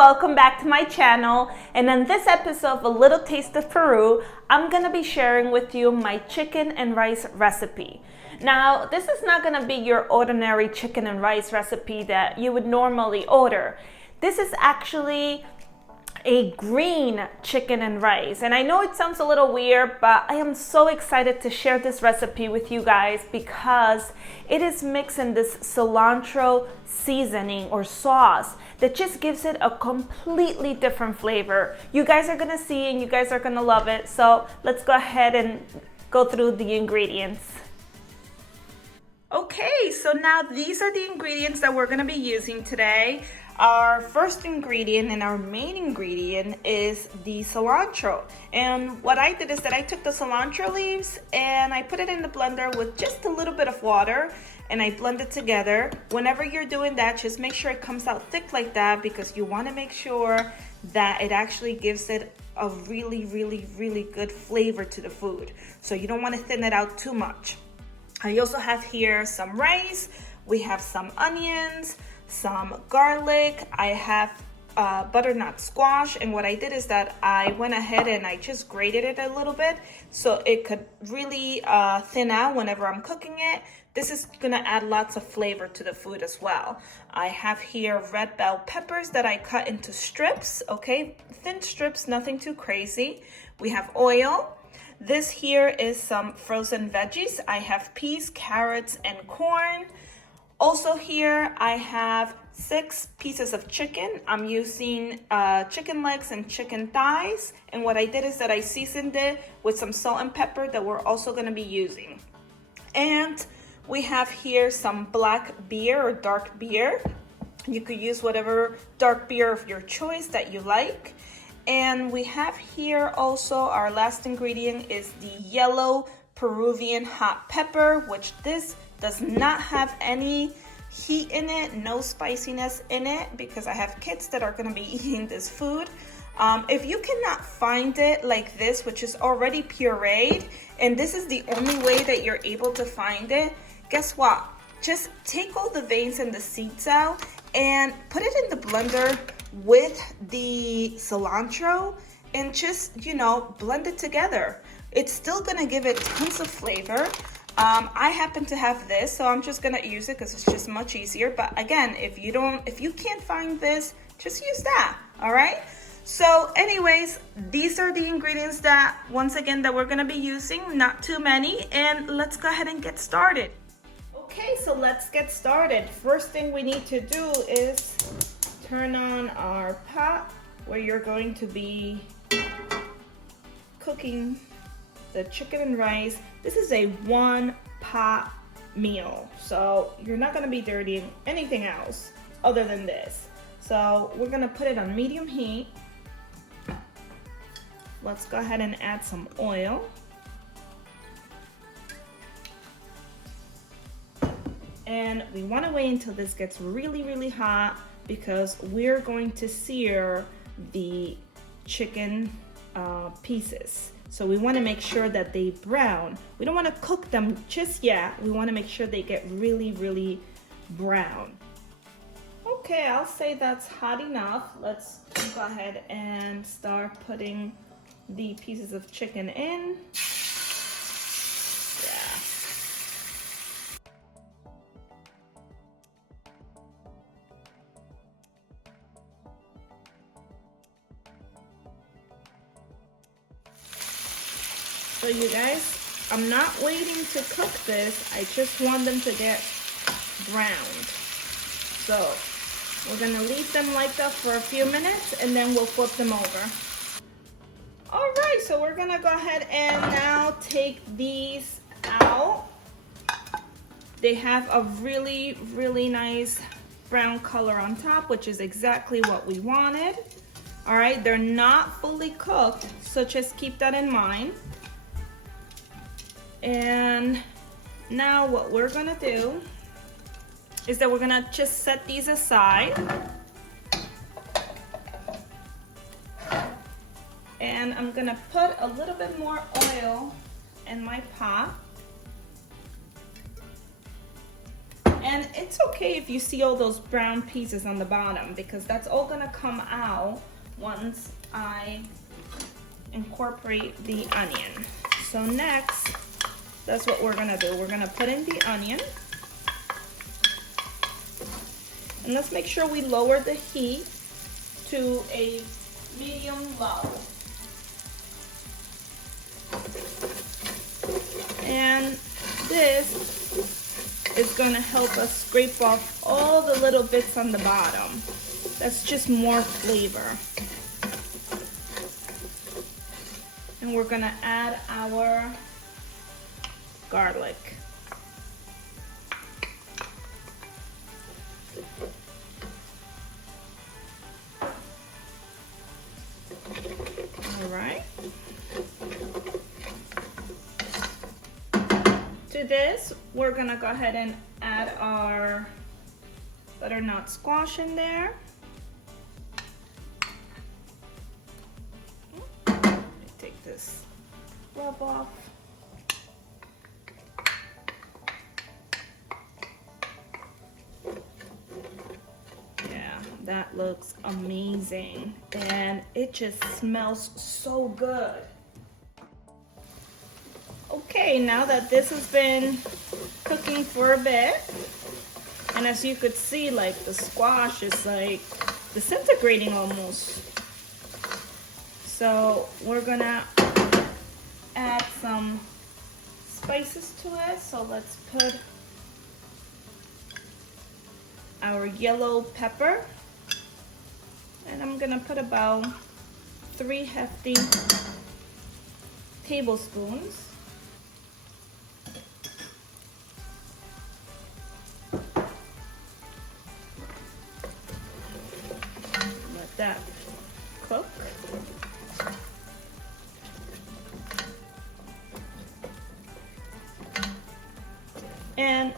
welcome back to my channel. And in this episode of A Little Taste of Peru, I'm gonna be sharing with you my chicken and rice recipe. Now, this is not gonna be your ordinary chicken and rice recipe that you would normally order. This is actually a green chicken and rice. And I know it sounds a little weird, but I am so excited to share this recipe with you guys because it is mixed in this cilantro seasoning or sauce that just gives it a completely different flavor. You guys are gonna see and you guys are gonna love it. So let's go ahead and go through the ingredients. Okay, so now these are the ingredients that we're gonna be using today. Our first ingredient and our main ingredient is the cilantro. And what I did is that I took the cilantro leaves and I put it in the blender with just a little bit of water and I blend it together. Whenever you're doing that, just make sure it comes out thick like that because you want to make sure that it actually gives it a really good flavor to the food. So you don't want to thin it out too much. I also have here some rice, we have some onions, some garlic, I have butternut squash, and what I did is that I went ahead and I just grated it a little bit so it could really thin out whenever I'm cooking it. This is gonna add lots of flavor to the food as well. I have here red bell peppers that I cut into strips, okay? Thin strips, nothing too crazy. We have oil. This here is some frozen veggies. I have peas, carrots, and corn. Also here, I have 6 pieces of chicken. I'm using chicken legs and chicken thighs. And what I did is that I seasoned it with some salt and pepper that we're also gonna be using. And we have here some black beer or dark beer. You could use whatever dark beer of your choice that you like. And we have here also our last ingredient is the yellow Peruvian hot pepper, which this does not have any heat in it, no spiciness in it, because I have kids that are gonna be eating this food. If you cannot find it like this, which is already pureed, and this is the only way that you're able to find it, guess what? Just take all the veins and the seeds out and put it in the blender with the cilantro and just, you know, blend it together. It's still gonna give it tons of flavor. I happen to have this, so I'm just gonna use it because it's just much easier. But again, if you can't find this, just use that, all right? So anyways, these are the ingredients that, once again, that we're gonna be using, not too many, and let's go ahead and get started. Okay, so let's get started. First thing we need to do is turn on our pot where you're going to be cooking the chicken and rice. This is a 1-pot meal, so you're not gonna be dirtying anything else other than this. So we're gonna put it on medium heat. Let's go ahead and add some oil. And we wanna wait until this gets really hot because we're going to sear the chicken pieces. So we want to make sure that they brown. We don't want to cook them just yet. We want to make sure they get really brown. Okay, I'll say that's hot enough. Let's go ahead and start putting the pieces of chicken in. So you guys, I'm not waiting to cook this. I just want them to get browned. So we're gonna leave them like that for a few minutes and then we'll flip them over. All right, so we're gonna go ahead and now take these out. They have a really nice brown color on top, which is exactly what we wanted. All right, they're not fully cooked, so just keep that in mind. And now what we're gonna do is that we're gonna just set these aside. And I'm gonna put a little bit more oil in my pot. And it's okay if you see all those brown pieces on the bottom, because that's all gonna come out once I incorporate the onion. So next, that's what we're gonna do. We're gonna put in the onion. And let's make sure we lower the heat to a medium low. And this is gonna help us scrape off all the little bits on the bottom. That's just more flavor. And we're gonna add our garlic. All right. To this, we're gonna go ahead and add our butternut squash in there. Let me take this rub off. That looks amazing, and it just smells so good. Okay, now that this has been cooking for a bit, and as you could see, like the squash is like disintegrating almost. So we're gonna add some spices to it. So let's put our yellow pepper. And I'm gonna put about 3 hefty tablespoons. Let that cook. And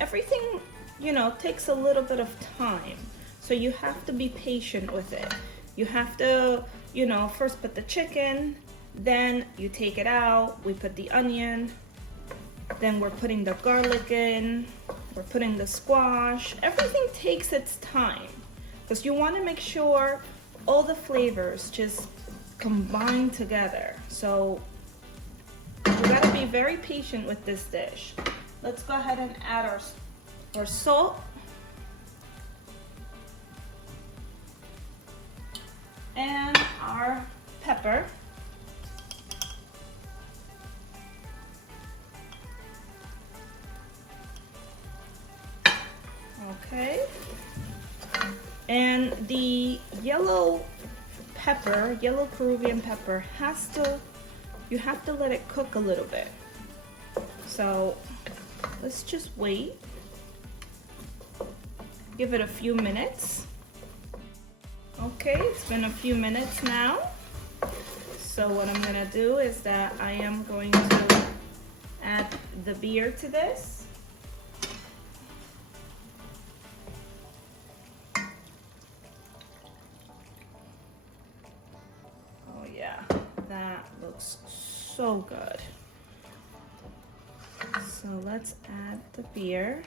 everything, you know, takes a little bit of time. So you have to be patient with it. You have to, you know, first put the chicken, then you take it out, we put the onion, then we're putting the garlic in, we're putting the squash. Everything takes its time because you want to make sure all the flavors just combine together. So you gotta be very patient with this dish. Let's go ahead and add our salt. And our pepper. Okay. And the yellow pepper, yellow Peruvian pepper, you have to let it cook a little bit. So let's just wait. Give it a few minutes. Okay, it's been a few minutes now. So what I'm gonna do is that I am going to add the beer to this. Oh yeah, that looks so good. So let's add the beer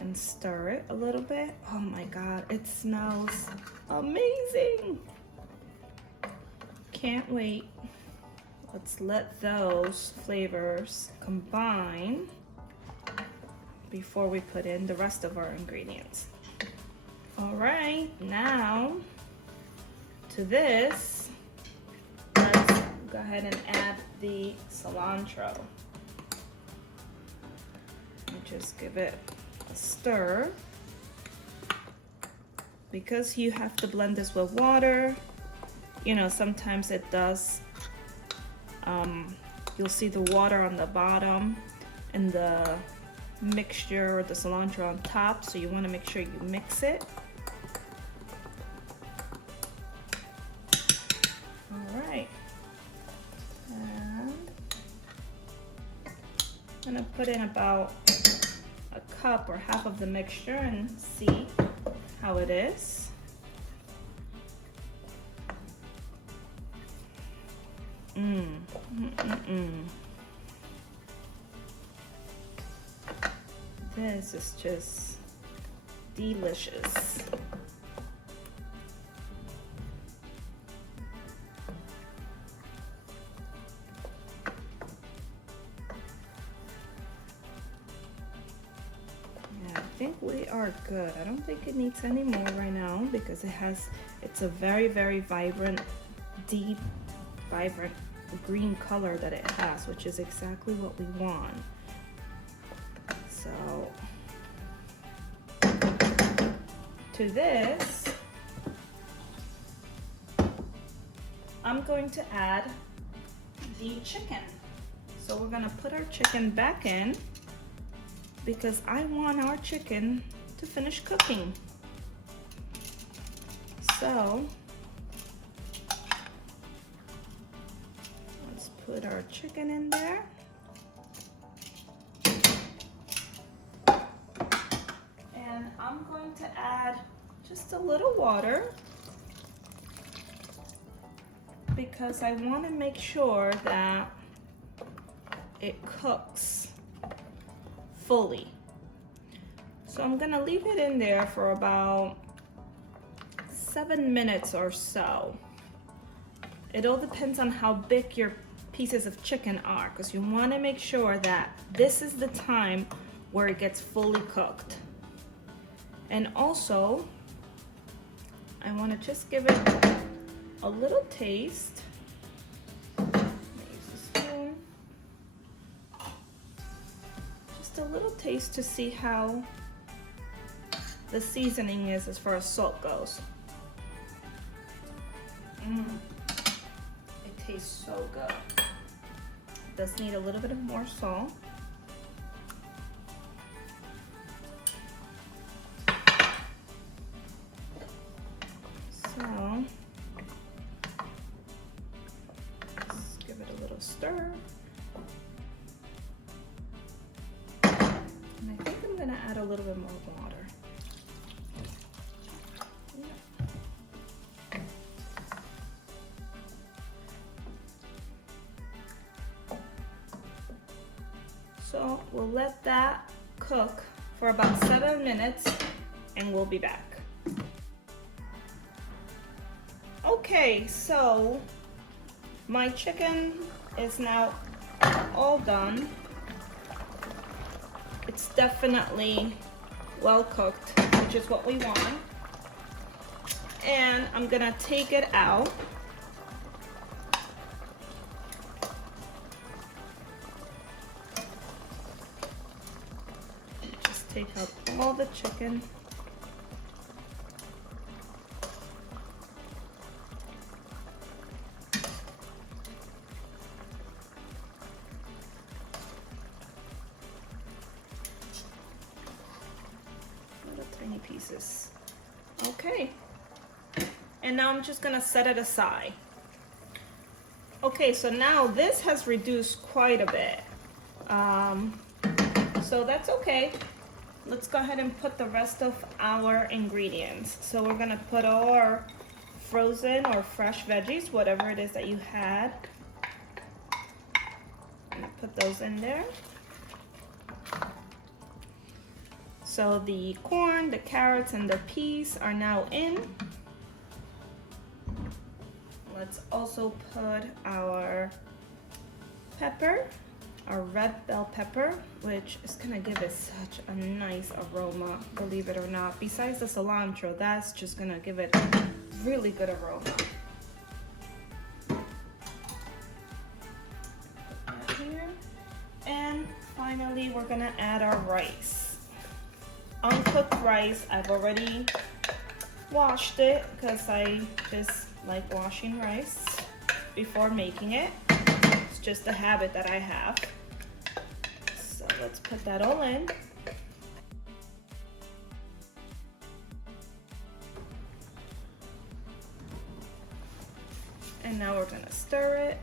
and stir it a little bit. Oh my God, it smells amazing. Can't wait. Let's let those flavors combine before we put in the rest of our ingredients. All right, now to this, let's go ahead and add the cilantro. Just give it a stir. Because you have to blend this with water, you know, sometimes it does, you'll see the water on the bottom and the mixture or the cilantro on top, so you want to make sure you mix it. All right. And I'm gonna put in about a cup or half of the mixture and see how it is. This is just delicious. Yeah, I think we are good. I don't think it needs any more right now because it's a very, very vibrant, deep, vibrant green color that it has, which is exactly what we want. So to this, I'm going to add the chicken. So we're gonna put our chicken back in because I want our chicken to finish cooking. So let's put our chicken in there. And I'm going to add just a little water because I want to make sure that it cooks fully. So I'm gonna leave it in there for about 7 minutes or so. It all depends on how big your pieces of chicken are, because you want to make sure that this is the time where it gets fully cooked. And also, I want to just give it a little taste. Use a spoon. Just a little taste to see how the seasoning is as far as salt goes. It tastes so good. Does need a little bit of more salt. So let's give it a little stir. And I think I'm gonna add a little bit more water. So we'll let that cook for about 7 minutes and we'll be back. Okay, so my chicken is now all done. It's definitely well cooked, which is what we want. And I'm gonna take it out. Take out all the chicken. Little tiny pieces. Okay. And now I'm just gonna set it aside. Okay, so now this has reduced quite a bit. So that's okay. Let's go ahead and put the rest of our ingredients. So we're gonna put all our frozen or fresh veggies, whatever it is that you had. And put those in there. So the corn, the carrots, and the peas are now in. Let's also put our pepper, our red bell pepper, which is gonna give it such a nice aroma, believe it or not. Besides the cilantro, that's just gonna give it really good aroma. Put that here. And finally, we're gonna add our rice. Uncooked rice, I've already washed it because I just like washing rice before making it. It's just a habit that I have. So let's put that all in. And now we're gonna stir it.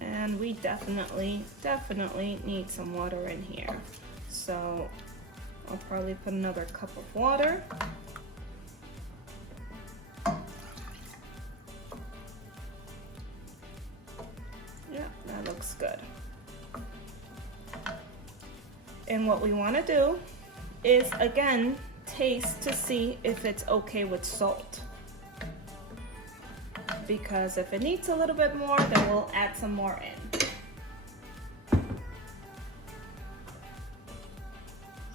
And we definitely need some water in here. So I'll probably put another cup of water. Yeah, that looks good. And what we want to do is, again, taste to see if it's okay with salt. Because if it needs a little bit more, then we'll add some more in.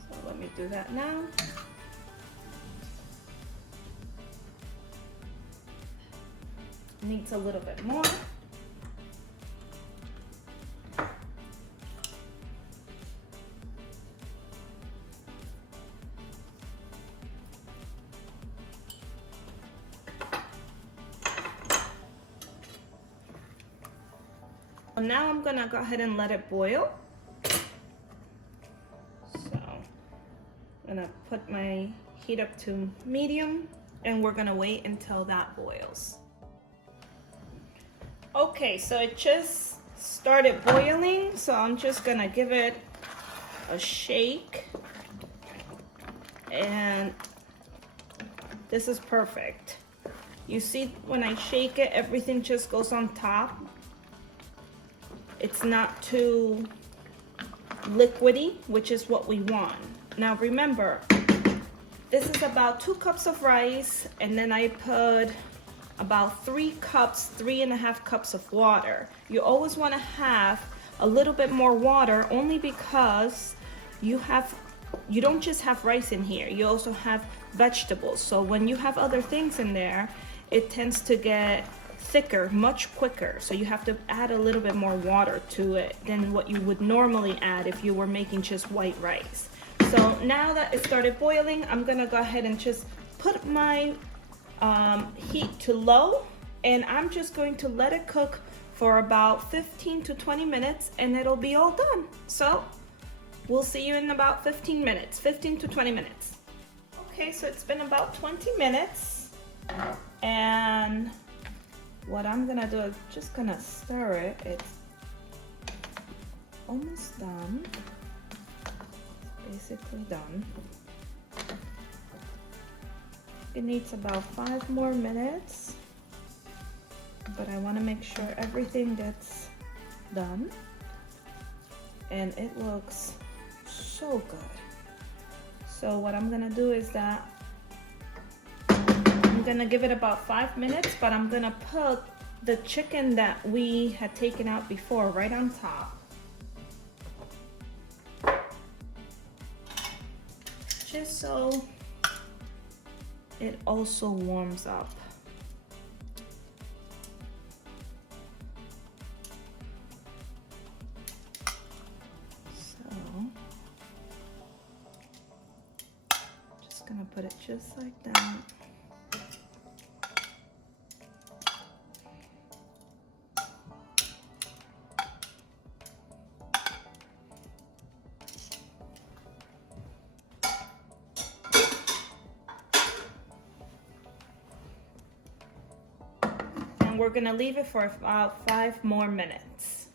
So let me do that now. Needs a little bit more. Now I'm gonna go ahead and let it boil. So I'm gonna put my heat up to medium and we're gonna wait until that boils. Okay, so it just started boiling, so I'm just gonna give it a shake. And this is perfect. You see when I shake it, everything just goes on top. It's not too liquidy, which is what we want. Now remember, this is about 2 cups of rice, and then I put about 3.5 cups of water. You always want to have a little bit more water, only because you don't just have rice in here, you also have vegetables. So when you have other things in there, it tends to get thicker much quicker, so you have to add a little bit more water to it than what you would normally add if you were making just white rice. So now that it started boiling, I'm gonna go ahead and just put my heat to low, and I'm just going to let it cook for about 15 to 20 minutes and it'll be all done. So we'll see you in about 15 minutes, 15 to 20 minutes. Okay, so it's been about 20 minutes, and what I'm gonna do is just gonna stir it. It's almost done. It's basically done. It needs about 5 more minutes, but I wanna make sure everything gets done. And it looks so good. So what I'm gonna do is that I'm gonna give it about 5 minutes, but I'm gonna put the chicken that we had taken out before right on top. Just so it also warms up. So, just gonna put it just like that. We're gonna leave it for about 5 more minutes.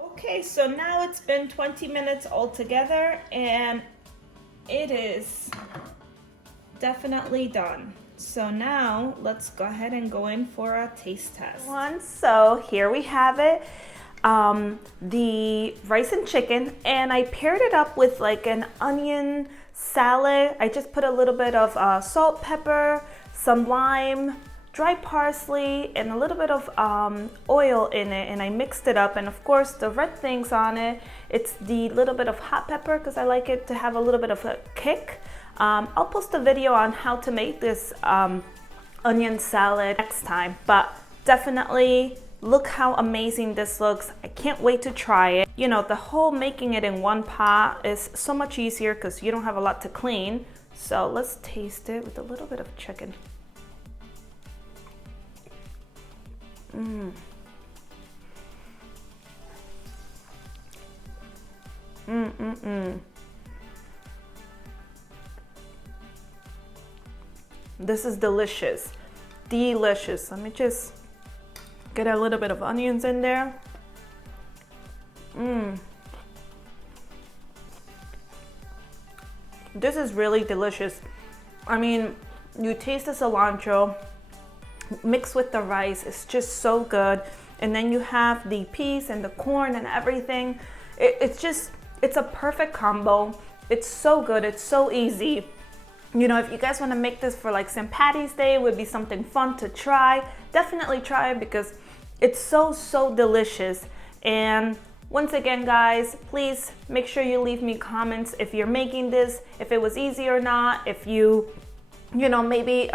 Okay, so now it's been 20 minutes altogether, and it is definitely done. So now let's go ahead and go in for a taste test. So here we have it, the rice and chicken, and I paired it up with like an onion salad. I just put a little bit of salt, pepper, some lime, dry parsley, and a little bit of oil in it, and I mixed it up. And of course the red things on it, it's the little bit of hot pepper because I like it to have a little bit of a kick. I'll post a video on how to make this onion salad next time, but definitely look how amazing this looks. I can't wait to try it. You know, the whole making it in one pot is so much easier because you don't have a lot to clean. So let's taste it with a little bit of chicken. This is delicious. Delicious. Let me just get a little bit of onions in there. This is really delicious. I mean, you taste the cilantro mixed with the rice. It's just so good. And then you have the peas and the corn and everything. It's just, it's a perfect combo. It's so good, it's so easy. You know, if you guys want to make this for like St. Patty's Day, it would be something fun to try. Definitely try it because it's so delicious. And once again, guys, please make sure you leave me comments if you're making this, if it was easy or not, if you know, maybe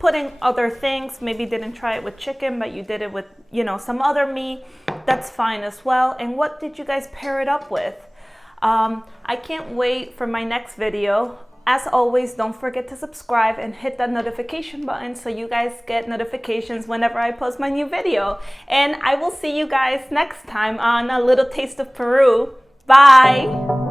putting other things, maybe didn't try it with chicken, but you did it with, you know, some other meat, that's fine as well. And what did you guys pair it up with? I can't wait for my next video. As always, don't forget to subscribe and hit that notification button so you guys get notifications whenever I post my new video. And I will see you guys next time on A Little Taste of Peru. Bye!